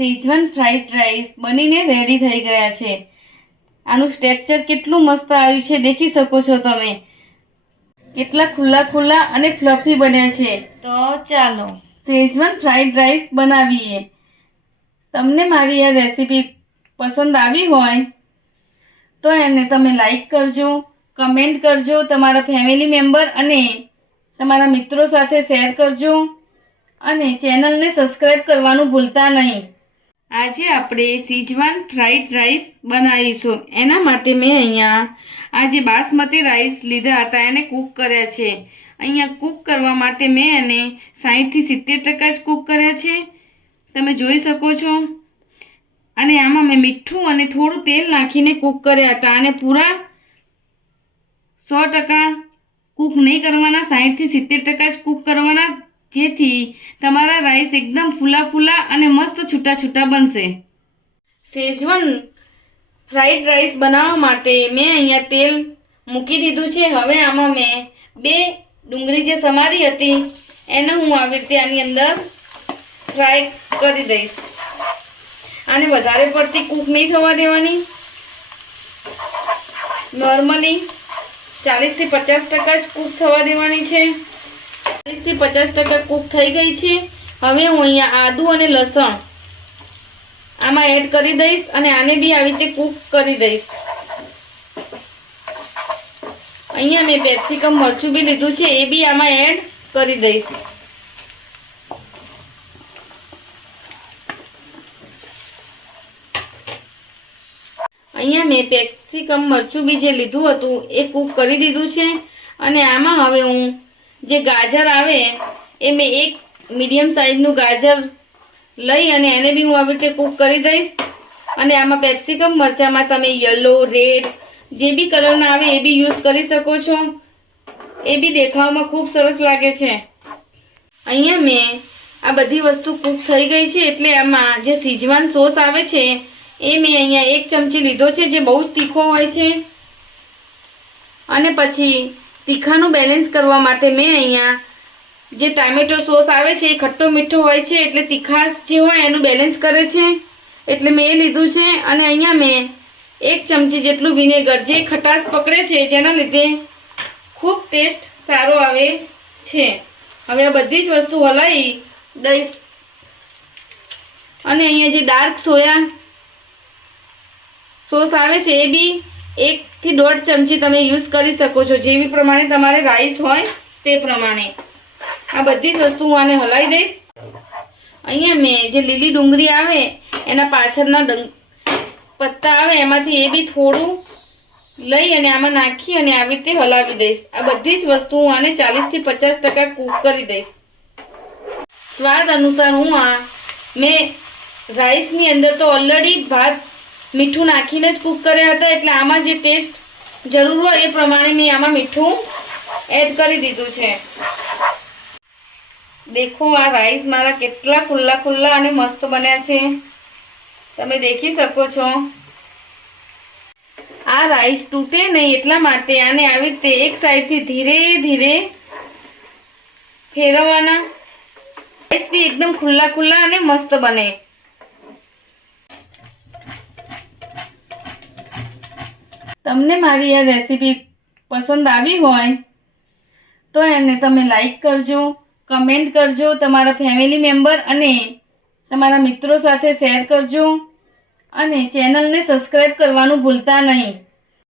Schezwan fried rice બનીને ready થઈ ગયા છે। આનું સ્ટ્રક્ચર કેટલું મસ્ત આવ્યું છે, દેખી શકો છો તમે। કેટલા ખુલ્લા ખુલ્લા અને ફ્લફી બન્યા છે। તો ચાલો સેજવાન ફ્રાઈડ રાઈસ બનાવીએ। તમને મારી આ રેસીપી પસંદ આવી હોય તો એને તમે લાઈક કરજો, કમેન્ટ કરજો, તમારા ફેમિલી મેમ્બર અને તમારા મિત્રો સાથે શેર કરજો અને ચેનલને સબસ્ક્રાઈબ કરવાનું ભૂલતા નહીં। આજે આપણે સેજવાન ફ્રાઈડ રાઈસ બનાવીશું। એના માટે મેં અહીંયા આજે બાસમતી રાઈસ લીધા હતા, એને કૂક કર્યા છે। અહીંયા કૂક કરવા માટે મેં એને 60 થી 70% જ કૂક કર્યા છે, તમે જોઈ શકો છો। અને આમાં મેં મીઠું અને થોડું તેલ નાખીને કૂક કર્યા હતા અને પૂરા 100% કૂક નહીં કરવાના, 60 થી 70% જ કૂક કરવાના, જેથી તમારા રાઈસ એકદમ ફૂલા ફૂલા અને મસ્ત છૂટા છૂટા બનશે। સેજવાન ફ્રાઈડ રાઈસ બનાવવા માટે મેં અહીંયા તેલ મૂકી દીધું છે। હવે આમાં મેં 2 ડુંગળી જે સમારી હતી એને હું આવી રીતે આની અંદર ફ્રાય કરી દઈશ। આને વધારે પડતી કૂક નહીં થવા દેવાની, નોર્મલી 40 થી 50% જ કૂક થવા દેવાની છે। 40 થી 50% કૂક થઈ ગઈ છે। હવે હું અહીંયા આદુ અને લસણ આમાં એડ કરી દઈશ અને આને બી આવી રીતે કૂક કરી દઈશ। અહીંયા મેં કેપ્સિકમ મરચું બી લીધું છે, એ બી આમાં એડ કરી દઈશ। અહીંયા મેં કેપ્સિકમ મરચું બી જે લીધું હતું એ કૂક કરી દીધું છે અને આમાં હવે હું જે ગાજર આવે એ મેં એક મીડિયમ સાઈઝનું ગાજર લઈ અને એને બી હું આવી રીતે કૂક કરી દઈશ। અને આમાં કેપ્સિકમ મરચામાં તમે યલો, રેડ જે બી કલરના આવે એ બી યુઝ કરી શકો છો, એ બી દેખાવમાં ખૂબ સરસ લાગે છે। અહીંયા મેં આ બધી વસ્તુ કૂક થઈ ગઈ છે એટલે આમાં જે સેજવાન સોસ આવે છે એ મેં અહીંયા 1 ચમચી લીધો છે, જે બહુ તીખો હોય છે। અને પછી તીખાનું બેલેન્સ કરવા માટે મેં અહીંયા જે ટામેટો સોસ આવે છે એ ખટ્ટો મીઠો હોય છે, એટલે તીખાશ જે હોય એનું બેલેન્સ કરે છે, એટલે મેં એ લીધું છે। અને અહીંયા મેં 1 ચમચી જેટલું વિનેગર, જે ખટાશ પકડે છે જેના લીધે ખૂબ ટેસ્ટ સારો આવે છે। હવે આ બધી જ વસ્તુ હલાવી દઈશ અને અહીંયા જે ડાર્ક સોયા સોસ આવે છે એ બી 1 થી 1.5 ચમચી તમે યુઝ કરી શકો છો, જેવી પ્રમાણે તમારે રાઈસ હોય તે પ્રમાણે। આ બધી જ વસ્તુ હું આને હલાવી દઈશ। અહીંયા મેં જે લીલી ડુંગળી આવે એના પાછળના પત્તા આવે એમાંથી એ બી થોડું લઈ અને આમાં નાખી અને આવી રીતે હલાવી દઈશ। આ બધી જ વસ્તુ હું આને 40 થી 50% કૂક કરી દઈશ। સ્વાદ અનુસાર હું મેં રાઈસની અંદર તો ઓલરેડી ભાત મીઠું નાખીને જ કૂક કર્યા હતા, એટલે આમાં જે ટેસ્ટ જરૂર હોય એ પ્રમાણે મેં આમાં મીઠું એડ કરી દીધું છે। દેખો આ રાઈસ મારા કેટલા ખુલ્લા ખુલ્લા અને મસ્ત બન્યા છે, તમે દેખી શકો છો। આ રાઈસ તૂટે નહીં એટલા માટે આને આવી રીતે એક સાઈડથી ધીરે ધીરે ફેરવવાના। રાઈસ બી એકદમ ખુલ્લા ખુલ્લા અને મસ્ત બને। તમને મારી આ રેસીપી પસંદ આવી હોય તો એને તમે લાઈક કરજો, કમેન્ટ કરજો, તમારા ફેમિલી મેમ્બર અને તમારા મિત્રો સાથે શેર કરજો અને ચેનલને સબસ્ક્રાઈબ કરવાનું ભૂલતા નહીં।